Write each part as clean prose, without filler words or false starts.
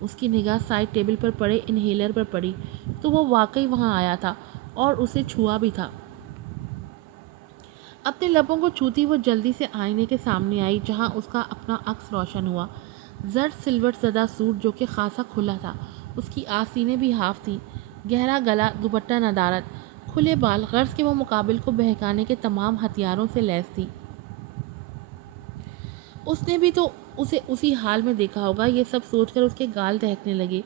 اس کی نگاہ side table پر پڑے انہیلر پر پڑی تو وہ واقعی وہاں آیا تھا اور اسے چھوا بھی تھا۔ اپنے لبوں کو چھوتی وہ جلدی سے آئینے کے سامنے آئی جہاں اس کا اپنا عکس روشن ہوا۔ زرد سلوٹ زدہ سوٹ جو کہ خاصا کھلا تھا، اس کی آستینیں بھی ہاف تھیں، گہرا گلا، دوپٹہ ندارت، کھلے بال، غرض کے وہ مقابل کو بہکانے کے تمام ہتھیاروں سے لیس تھی۔ اس نے بھی تو اسے اسی حال میں دیکھا ہوگا۔ یہ سب سوچ کر اس کے گال دہکنے لگے۔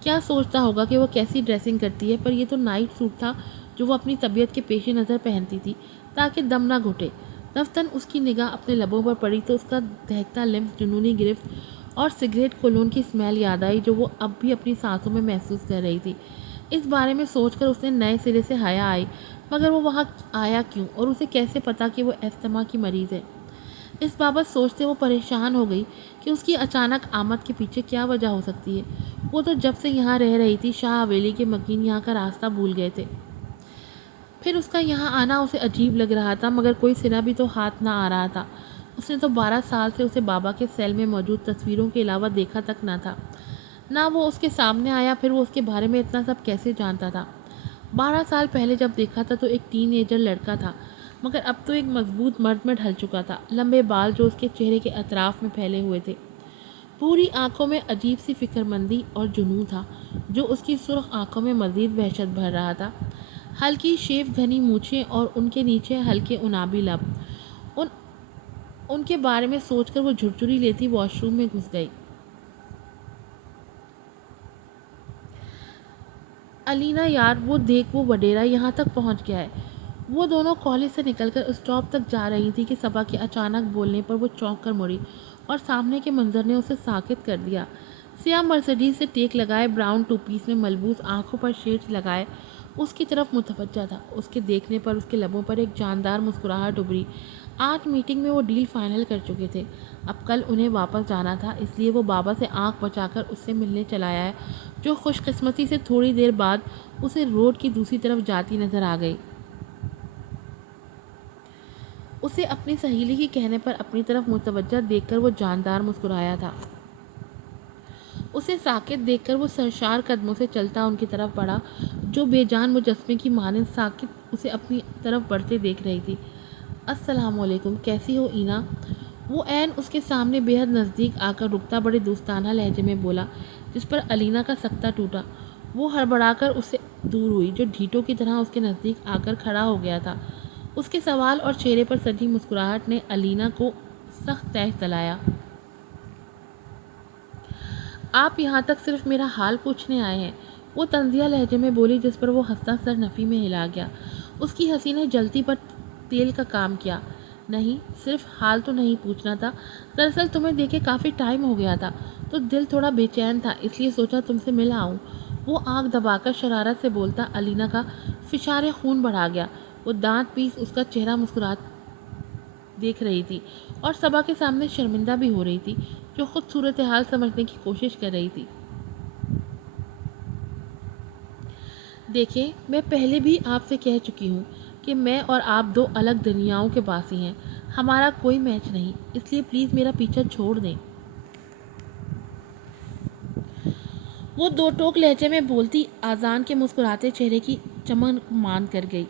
کیا سوچتا ہوگا کہ وہ کیسی ڈریسنگ کرتی ہے، پر یہ تو نائٹ سوٹ تھا جو وہ اپنی طبیعت کے پیش نظر پہنتی تھی تاکہ دم نہ گھٹے۔ دفتن اس کی نگاہ اپنے لبوں پر پڑی تو اس کا دہکتا لمس، جنونی گرفت اور سگریٹ کولون کی اسمیل یاد آئی جو وہ اب بھی اپنی سانسوں میں محسوس کر رہی تھی۔ اس بارے میں سوچ کر اس نے نئے سرے سے حیا آئی، مگر وہ وہاں آیا کیوں اور اسے کیسے پتا کہ وہ استھما کی مریض ہے؟ اس بابت سوچتے وہ پریشان ہو گئی کہ اس کی اچانک آمد کے پیچھے کیا وجہ ہو سکتی ہے۔ وہ تو جب سے یہاں رہ رہی تھی، شاہ حویلی کے مکین یہاں کا راستہ بھول گئے تھے۔ پھر اس کا یہاں آنا اسے عجیب لگ رہا تھا، مگر کوئی سرا بھی تو ہاتھ نہ آ رہا تھا۔ اس نے تو 12 سال سے اسے بابا کے سیل میں موجود تصویروں کے علاوہ دیکھا تک نہ تھا، نہ وہ اس کے سامنے آیا، پھر وہ اس کے بارے میں اتنا سب کیسے جانتا تھا؟ 12 سال پہلے جب دیکھا تھا تو ایک ٹین ایجر لڑکا تھا، مگر اب تو ایک مضبوط مرد میں ڈھل چکا تھا۔ لمبے بال جو اس کے چہرے کے اطراف میں پھیلے ہوئے تھے، پوری آنکھوں میں عجیب سی فکر مندی اور جنون تھا جو اس کی سرخ آنکھوں میں مزید وحشت بھر رہا تھا۔ ہلکی شیف گھنی مونچھیں اور ان کے نیچے ہلکے انابی لب، ان کے بارے میں سوچ کر وہ جھرجھری لیتی واش روم میں گھس گئی۔ الینا یار، وہ دیکھ، وہ وڈیرا یہاں تک پہنچ گیا ہے۔ وہ دونوں کالج سے نکل کر اسٹاپ تک جا رہی تھی کہ صبا کے اچانک بولنے پر وہ چونک کر مڑی اور سامنے کے منظر نے اسے ساکت کر دیا۔ سیاہ مرسڈیز سے ٹیک لگائے، براؤن ٹو پیس میں ملبوس، آنکھوں پر شیڈز لگائے اس کی طرف متوجہ تھا۔ اس کے دیکھنے پر اس کے لبوں پر ایک جاندار مسکراہٹ ابھری۔ آج میٹنگ میں وہ ڈیل فائنل کر چکے تھے، اب کل انہیں واپس جانا تھا، اس لیے وہ بابا سے آنکھ بچا کر اس سے ملنے چلا آیا، جو خوش قسمتی سے تھوڑی دیر بعد اسے روڈ کی دوسری طرف جاتی نظر آ گئی۔ اسے اپنی سہیلی کے کہنے پر اپنی طرف متوجہ دیکھ کر وہ جاندار مسکرایا تھا۔ اسے ساکت دیکھ کر وہ سرشار قدموں سے چلتا ان کی طرف بڑھا، جو بے جان مجسمے کی مانند ساکت اسے اپنی طرف بڑھتے دیکھ رہی تھی۔ السلام علیکم، کیسی ہو اینا؟ وہ عین اس کے سامنے بے حد نزدیک آ کر رکتا بڑے دوستانہ لہجے میں بولا، جس پر الینا کا سکتہ ٹوٹا۔ وہ ہڑبڑا کر اس سے دور ہوئی، جو ڈھیٹوں کی طرح اس کے نزدیک آ کر کھڑا ہو گیا تھا۔ اس کے سوال اور چہرے پر سجی مسکراہٹ نے الینا کو سخت تیش دلایا۔ آپ یہاں تک صرف میرا حال پوچھنے آئے ہیں؟ وہ طنزیہ لہجے میں بولی، جس پر وہ ہنستا سر نفی میں ہلا گیا۔ اس کی ہنسی نے جلتی پر تیل کا کام کیا۔ نہیں، صرف حال تو نہیں پوچھنا تھا، دراصل تمہیں دیکھے کافی ٹائم ہو گیا تھا تو دل تھوڑا بے چین تھا، اس لیے سوچا تم سے مل آؤں۔ وہ آنکھ دبا کر شرارت سے بولتا الینا کا فشار خون بڑھا گیا۔ وہ دانت پیس اس کا چہرہ مسکرات دیکھ رہی تھی اور صبا کے سامنے شرمندہ بھی ہو رہی تھی، جو خود صورتحال سمجھنے کی کوشش کر رہی تھی۔ دیکھیں، میں پہلے بھی آپ سے کہہ چکی ہوں کہ میں اور آپ دو الگ دنیاؤں کے باسی ہیں، ہمارا کوئی میچ نہیں، اس لیے پلیز میرا پیچھا چھوڑ دیں۔ وہ دو ٹوک لہجے میں بولتی آذان کے مسکراتے چہرے کی چمن مان کر گئی۔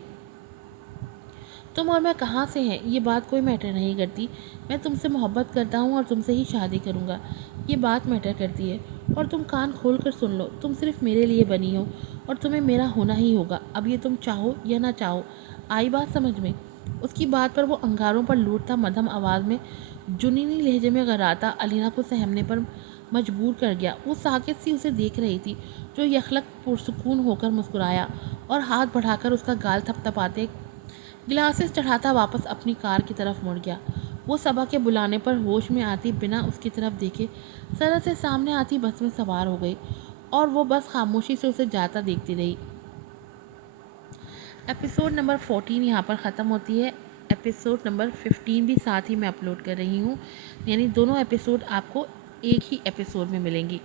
تم اور میں کہاں سے ہیں یہ بات کوئی میٹر نہیں کرتی، میں تم سے محبت کرتا ہوں اور تم سے ہی شادی کروں گا، یہ بات میٹر کرتی ہے۔ اور تم کان کھول کر سن لو، تم صرف میرے لیے بنی ہو اور تمہیں میرا ہونا ہی ہوگا، اب یہ تم چاہو یا نہ چاہو۔ آئی بات سمجھ میں؟ اس کی بات پر وہ انگاروں پر لوٹتا مدھم آواز میں جنونی لہجے میں غراتا الینا کو سہمنے پر مجبور کر گیا۔ وہ ساکت سی اسے دیکھ رہی تھی، جو یخلق پرسکون ہو کر مسکرایا اور ہاتھ بڑھا کر اس کا گال تھپ تھپاتے گلاسز چڑھاتا واپس اپنی کار کی طرف مڑ گیا۔ وہ صبا کے بلانے پر ہوش میں آتی بنا اس کی طرف دیکھے سڑک سے سامنے آتی بس میں سوار ہو گئی اور وہ بس خاموشی سے اسے جاتا دیکھتی رہی۔ ایپیسوڈ نمبر 14 یہاں پر ختم ہوتی ہے۔ ایپیسوڈ نمبر 15 بھی ساتھ ہی میں اپلوڈ کر رہی ہوں، یعنی دونوں ایپیسوڈ آپ کو ایک ہی ایپیسوڈ میں ملیں گی۔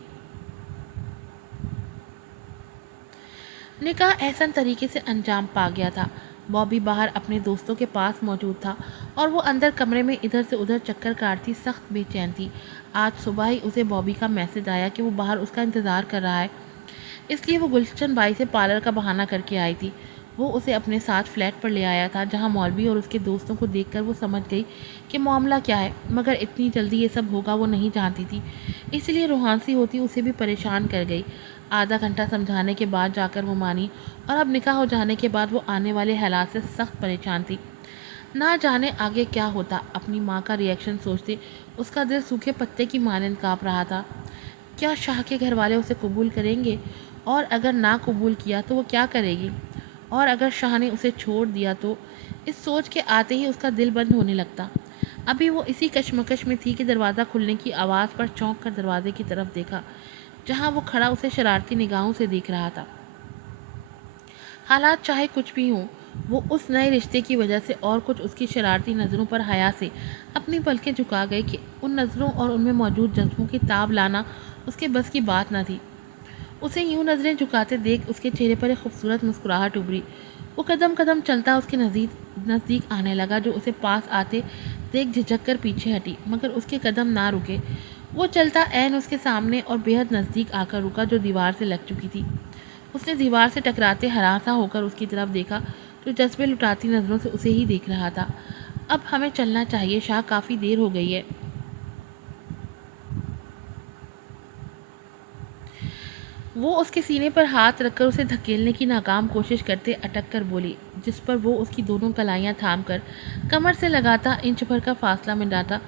نکاح احسن طریقے سے انجام پا گیا تھا۔ بابی باہر اپنے دوستوں کے پاس موجود تھا اور وہ اندر کمرے میں ادھر سے ادھر چکر کاٹتی سخت بے چین تھی۔ آج صبح ہی اسے بابی کا میسج آیا کہ وہ باہر اس کا انتظار کر رہا ہے، اس لیے وہ گلشن بائی سے پارلر کا بہانہ کر کے آئی تھی۔ وہ اسے اپنے ساتھ فلیٹ پر لے آیا تھا، جہاں مولوی اور اس کے دوستوں کو دیکھ کر وہ سمجھ گئی کہ معاملہ کیا ہے، مگر اتنی جلدی یہ سب ہوگا وہ نہیں جانتی تھی، اس لیے روحانسی ہوتی اسے بھی پریشان کر گئی۔ آدھا گھنٹہ سمجھانے کے بعد جا کر وہ مانی، اور اب نکاح ہو جانے کے بعد وہ آنے والے حالات سے سخت پریشان تھی۔ نہ جانے آگے کیا ہوتا۔ اپنی ماں کا ریئیکشن سوچتے اس کا دل سوکھے پتے کی مانند کانپ رہا تھا۔ کیا شاہ کے گھر والے اسے قبول کریں گے؟ اور اگر نہ قبول کیا تو وہ کیا کرے گی؟ اور اگر شاہ نے اسے چھوڑ دیا تو؟ اس سوچ کے آتے ہی اس کا دل بند ہونے لگتا۔ ابھی وہ اسی کشمکش میں تھی کہ دروازہ کھلنے کی آواز پر چونک کر دروازے کی طرف دیکھا، جہاں وہ کھڑا اسے شرارتی نگاہوں سے دیکھ رہا تھا۔ حالات چاہے کچھ بھی ہوں، وہ اس نئے رشتے کی وجہ سے اور کچھ اس کی شرارتی نظروں پر حیا سے اپنی پلکیں جھکا گئی کہ ان نظروں اور ان میں موجود جذبوں کی تاب لانا اس کے بس کی بات نہ تھی۔ اسے یوں نظریں جھکاتے دیکھ اس کے چہرے پر ایک خوبصورت مسکراہٹ ابھری۔ وہ قدم قدم چلتا اس کے نزدیک آنے لگا، جو اسے پاس آتے دیکھ جھجک کر پیچھے ہٹی، مگر اس کے قدم نہ رکے۔ وہ چلتا عین اس کے سامنے اور بے حد نزدیک آ کر رکا، جو دیوار سے لگ چکی تھی۔ اس نے دیوار سے ٹکراتے ہراساں ہو کر اس کی طرف دیکھا، جو جذبے لٹاتی نظروں سے اسے ہی دیکھ رہا تھا۔ اب ہمیں چلنا چاہیے شاہ، کافی دیر ہو گئی ہے۔ وہ اس کے سینے پر ہاتھ رکھ کر اسے دھکیلنے کی ناکام کوشش کرتے اٹک کر بولی، جس پر وہ اس کی دونوں کلائیاں تھام کر کمر سے لگاتا انچ بھر کا فاصلہ منڈاتا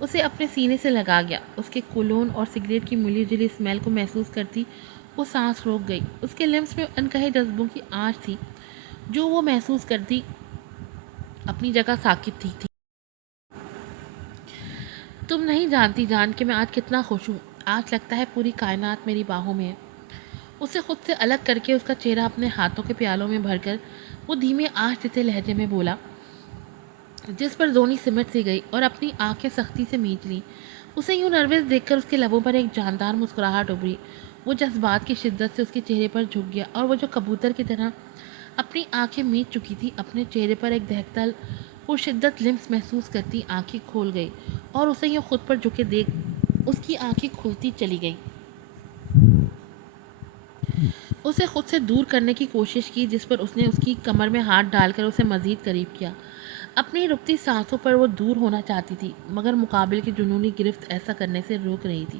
اسے اپنے سینے سے لگا گیا۔ اس کے کولون اور سگریٹ کی ملی جلی اسمیل کو محسوس کرتی وہ سانس روک گئی۔ اس کے لمس میں انکہے جذبوں کی آنچ تھی، جو وہ محسوس کرتی اپنی جگہ ساکت تھی۔ تم نہیں جانتی جان کہ میں آج کتنا خوش ہوں۔ آج لگتا ہے پوری کائنات میری باہوں میں ہے۔ اسے خود سے الگ کر کے اس کا چہرہ اپنے ہاتھوں کے پیالوں میں بھر کر وہ دھیمے آہٹ جیسے لہجے میں بولا، جس پر زونی سمٹ سی گئی اور اپنی آنکھیں سختی سے میچ لی۔ اسے یوں نروس دیکھ کر اس کے لبوں پر ایک جاندار مسکراہٹ ابھری۔ وہ جذبات کی شدت سے اس کے چہرے پر جھک گیا، اور وہ جو کبوتر کی طرح اپنی آنکھیں میچ چکی تھی، اپنے چہرے پر ایک دہکتا پرشدت لمس محسوس کرتی آنکھیں کھول گئی، اور اسے یوں خود پر جھکے دیکھ اس کی آنکھیں کھلتی چلی گئی۔ اسے خود سے دور کرنے کی کوشش کی، جس پر اس نے اس کی کمر میں ہاتھ ڈال کر اسے مزید قریب کیا۔ اپنی رکتی سانسوں پر وہ دور ہونا چاہتی تھی، مگر مقابل کی جنونی گرفت ایسا کرنے سے روک رہی تھی۔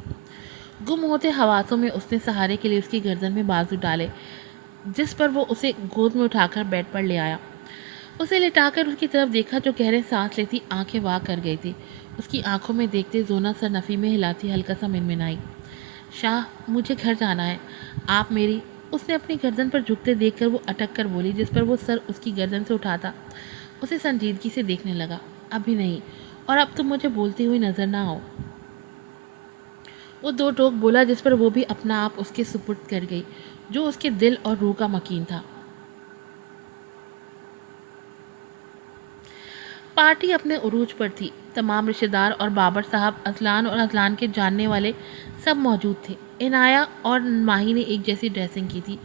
گم ہوتے حواسوں میں اس نے سہارے کے لیے اس کی گردن میں بازو ڈالے، جس پر وہ اسے گود میں اٹھا کر بیڈ پر لے آیا۔ اسے لٹا کر اس کی طرف دیکھا، جو گہرے سانس لیتی آنکھیں واہ کر گئی تھی۔ اس کی آنکھوں میں دیکھتے زونا سر نفی میں ہلاتی ہلکا سا منمنائی، شاہ مجھے گھر جانا ہے، آپ میری۔ اس نے اپنی گردن پر جھکتے دیکھ کر وہ اٹک کر بولی، جس پر وہ سر اس کی گردن سے اٹھاتا اسے سنجیدگی سے دیکھنے لگا۔ ابھی نہیں، اور اب تم مجھے بولتی ہوئی نظر نہ آؤ۔ وہ دو ٹوک بولا، جس پر وہ بھی اپنا آپ اس کے سپرد کر گئی، جو اس کے دل اور روح کا مکین تھا۔ پارٹی اپنے عروج پر تھی۔ تمام رشتہ دار اور بابر صاحب، اذلان اور اذلان کے جاننے والے سب موجود تھے۔ عنایہ اور ماہی نے ایک جیسی ڈریسنگ کی تھی،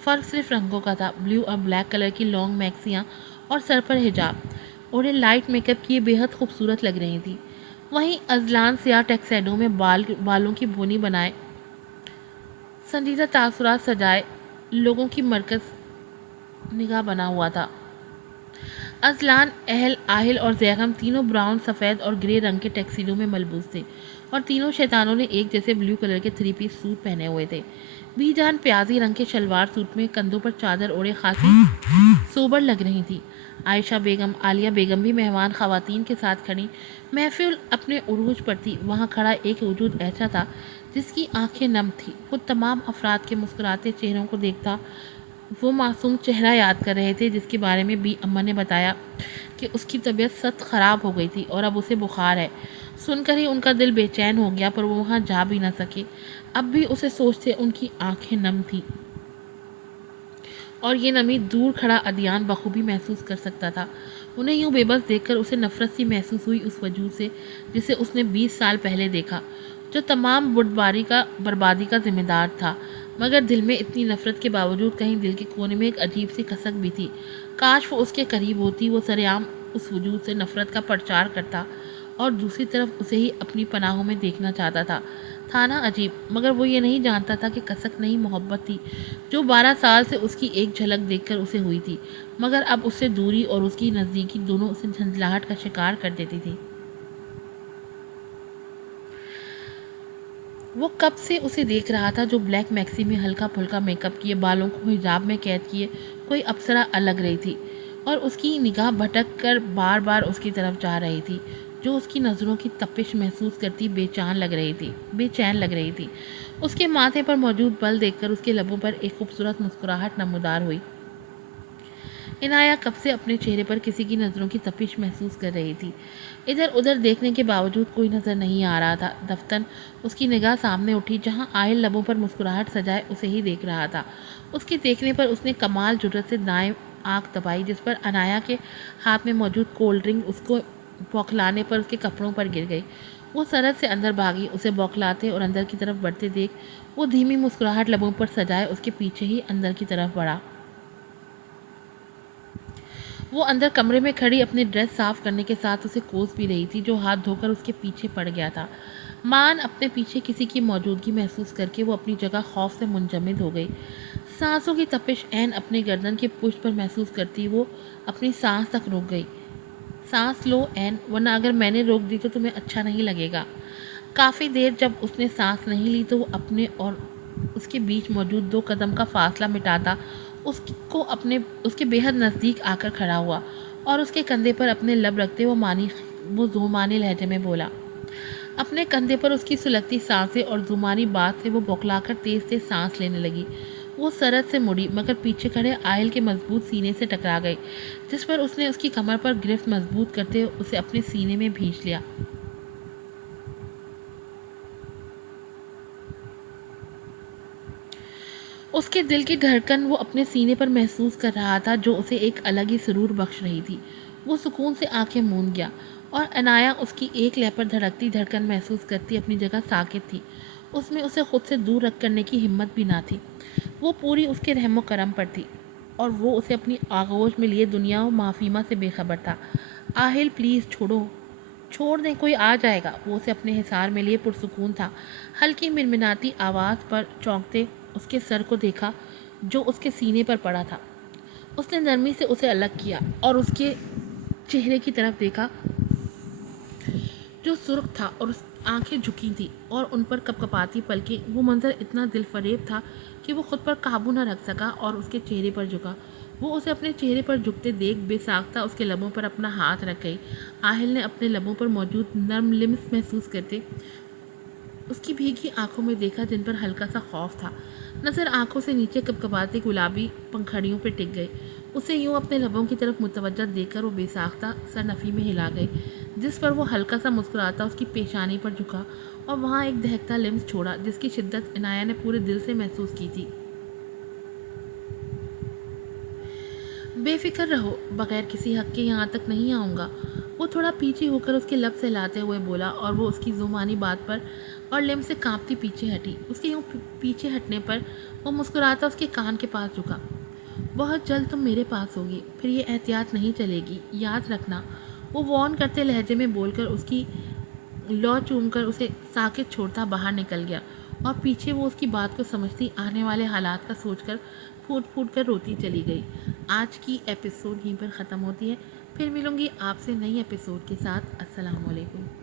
فرق صرف رنگوں کا تھا۔ بلیو اور بلیک کلر کی لانگ میکسیاں اور سر پر حجاب اوڑھے لائٹ میک اپ کیے بے حد خوبصورت لگ رہی تھی۔ وہیں اذلان سیاہ ٹیکسیڈو میں بالوں کی بونی بنائے، سنجیدہ تاثرات سجائے لوگوں کی مرکز نگاہ بنا ہوا تھا۔ اذلان، اہل، آہل اور زیغم تینوں براؤن، سفید اور گرے رنگ کے ٹیکسیڈو میں ملبوس تھے، اور تینوں شیطانوں نے ایک جیسے بلیو کلر کے 3 پیس سوٹ پہنے ہوئے تھے۔ بی جان پیازی رنگ کے شلوار سوٹ میں کندھوں پر چادر اوڑھے خاصی سوبر لگ رہی تھی۔ عائشہ بیگم، عالیہ بیگم بھی مہمان خواتین کے ساتھ کھڑی۔ محفل اپنے عروج پر تھی۔ وہاں کھڑا ایک وجود ایسا تھا جس کی آنکھیں نم تھیں۔ وہ تمام افراد کے مسکراتے چہروں کو دیکھتا وہ معصوم چہرہ یاد کر رہے تھے، جس کے بارے میں بی اما نے بتایا کہ اس کی طبیعت سخت خراب ہو گئی تھی اور اب اسے بخار ہے۔ سن کر ہی ان کا دل بے چین ہو گیا، پر وہ وہاں جا بھی نہ سکے۔ اب بھی اسے سوچتے ان کی آنکھیں نم تھی، اور یہ نمی دور کھڑا ادیان بخوبی محسوس کر سکتا تھا۔ انہیں یوں بے بس دیکھ کر اسے نفرت سی محسوس ہوئی اس وجود سے، جسے اس نے 20 سال پہلے دیکھا، جو تمام بربادی کا ذمہ دار تھا، مگر دل میں اتنی نفرت کے باوجود کہیں دل کے کونے میں ایک عجیب سی کسک بھی تھی۔ کاش وہ اس کے قریب ہوتی، وہ سرعام اس وجود سے نفرت کا پرچار کرتا اور دوسری طرف اسے ہی اپنی پناہوں میں دیکھنا چاہتا تھا۔ تھا نا عجیب؟ مگر وہ یہ نہیں جانتا تھا کہ کسک نہیں، محبت تھی، جو 12 سال سے اس کی ایک جھلک دیکھ کر اسے ہوئی تھی، مگر اب اس سے دوری اور اس کی نزدیکی دونوں اسے جھنجھلاہٹ کا شکار کر دیتی تھی۔ وہ کب سے اسے دیکھ رہا تھا، جو بلیک میکسی میں ہلکا پھلکا میک اپ کیے، بالوں کو حجاب میں قید کیے کوئی اپسرا لگ رہی تھی، اور اس کی نگاہ بھٹک کر بار بار اس کی طرف جا رہی تھی، جو اس کی نظروں کی تپش محسوس کرتی بے چین لگ رہی تھی۔ اس کے ماتھے پر موجود بل دیکھ کر اس کے لبوں پر ایک خوبصورت مسکراہٹ نمودار ہوئی۔ عنایہ کب سے اپنے چہرے پر کسی کی نظروں کی تپش محسوس کر رہی تھی۔ ادھر ادھر دیکھنے کے باوجود کوئی نظر نہیں آ رہا تھا۔ دفتن اس کی نگاہ سامنے اٹھی، جہاں عاہل لبوں پر مسکراہٹ سجائے اسے ہی دیکھ رہا تھا۔ اس کے دیکھنے پر اس نے کمال جرأت سے دائیں آنکھ دبائی، جس پر عنایہ کے ہاتھ میں موجود کولڈ ڈرنک اس کو بوکھلانے پر اس کے کپڑوں پر گر گئی۔ وہ سرعت سے اندر بھاگی، اسے بوکھلاتے اور اندر کی طرف بڑھتے دیکھ وہ دھیمی مسکراہٹ لبوں پر سجائے اس کے پیچھے ہی اندر کی طرف بڑھا۔ وہ اندر کمرے میں کھڑی اپنی ڈریس صاف کرنے کے ساتھ اسے کوس بھی رہی تھی، جو ہاتھ دھو کر اس کے پیچھے پڑ گیا تھا۔ مان اپنے پیچھے کسی کی موجودگی محسوس کر کے وہ اپنی جگہ خوف سے منجمد ہو گئی۔ سانسوں کی تپش عین اپنی گردن کے پشت پر محسوس کرتی وہ اپنی سانس تک رک گئی۔ سانس لو عین، ورنہ اگر میں نے روک دی تو تمہیں اچھا نہیں لگے گا۔ کافی دیر جب اس نے سانس نہیں لی تو وہ اپنے اور اس کے بیچ موجود 2 قدم کا فاصلہ مٹاتا اس کے بے حد نزدیک آ کر کھڑا ہوا، اور اس کے کندھے پر اپنے لب رکھتے وہ زومانی لہجے میں بولا۔ اپنے کندھے پر اس کی سلگتی سانسیں اور زومانی بات سے وہ بوکھلا کر تیز تیز سانس لینے لگی۔ وہ سرعت سے مڑی، مگر پیچھے کھڑے عاہل کے مضبوط سینے سے ٹکرا گئی، جس پر اس نے اس کی کمر پر گرفت مضبوط کرتے اسے اپنے سینے میں بھینچ لیا۔ اس کے دل کی دھڑکن وہ اپنے سینے پر محسوس کر رہا تھا، جو اسے ایک الگ ہی سرور بخش رہی تھی۔ وہ سکون سے آنکھیں موند گیا، اور عنایہ اس کی ایک لہ پر دھڑکتی دھڑکن محسوس کرتی اپنی جگہ ساکت تھی۔ اس میں اسے خود سے دور رکھ کرنے کی ہمت بھی نہ تھی۔ وہ پوری اس کے رحم و کرم پر تھی، اور وہ اسے اپنی آغوش میں لیے دنیا و مافیما سے بے خبر تھا۔ عاہل پلیز چھوڑ دیں، کوئی آ جائے گا۔ وہ اسے اپنے حصار میں لیے پرسکون تھا۔ ہلکی منمناتی آواز پر چونکتے اس کے سر کو دیکھا، جو اس کے سینے پر پڑا تھا۔ اس نے نرمی سے اسے الگ کیا اور اس کے چہرے کی طرف دیکھا، جو سرخ تھا، اور اس آنکھیں جھکی تھیں اور ان پر کپکپاتی پلکیں۔ وہ منظر اتنا دل فریب تھا کہ وہ خود پر قابو نہ رکھ سکا اور اس کے چہرے پر جھکا۔ وہ اسے اپنے چہرے پر جھکتے دیکھ بے ساختہ اس کے لبوں پر اپنا ہاتھ رکھ گئی۔ عاہل نے اپنے لبوں پر موجود نرم لمس محسوس کرتے اس کی بھیگی آنکھوں میں دیکھا، جن پر ہلکا سا خوف تھا۔ نظر آنکھوں سے نیچے کپکپاتی گلابی پنکھڑیوں پہ ٹک گئی۔ اسے یوں اپنے لبوں کی طرف متوجہ دیکھ کر وہ بے ساختہ سر نفی میں ہلا گئی، جس پر وہ ہلکا سا مسکراتا اس کی پیشانی پر جھکا اور وہاں ایک دہکتا لمس چھوڑا، جس کی شدت عنایہ نے پورے دل سے محسوس کی تھی۔ بے فکر رہو، بغیر کسی حق کے یہاں تک نہیں آؤں گا۔ وہ تھوڑا پیچھے ہو کر اس کے لب سے لاتے ہوئے بولا، اور وہ اس کی زمانی بات پر اور لمس سے کانپتی پیچھے ہٹی۔ اس کے یوں پیچھے ہٹنے پر وہ مسکراتا اس کے کان کے پاس جھکا۔ بہت جلد تم میرے پاس ہوگی، پھر یہ احتیاط نہیں چلے گی، یاد رکھنا۔ وہ وارن کرتے لہجے میں بول کر اس کی لو چوم کر اسے ساکت چھوڑتا باہر نکل گیا، اور پیچھے وہ اس کی بات کو سمجھتی آنے والے حالات کا سوچ کر پھوٹ پھوٹ کر روتی چلی گئی۔ آج کی ایپیسوڈ یہیں پر ختم ہوتی ہے۔ پھر ملوں گی آپ سے نئی ایپیسوڈ کے ساتھ۔ السلام علیکم۔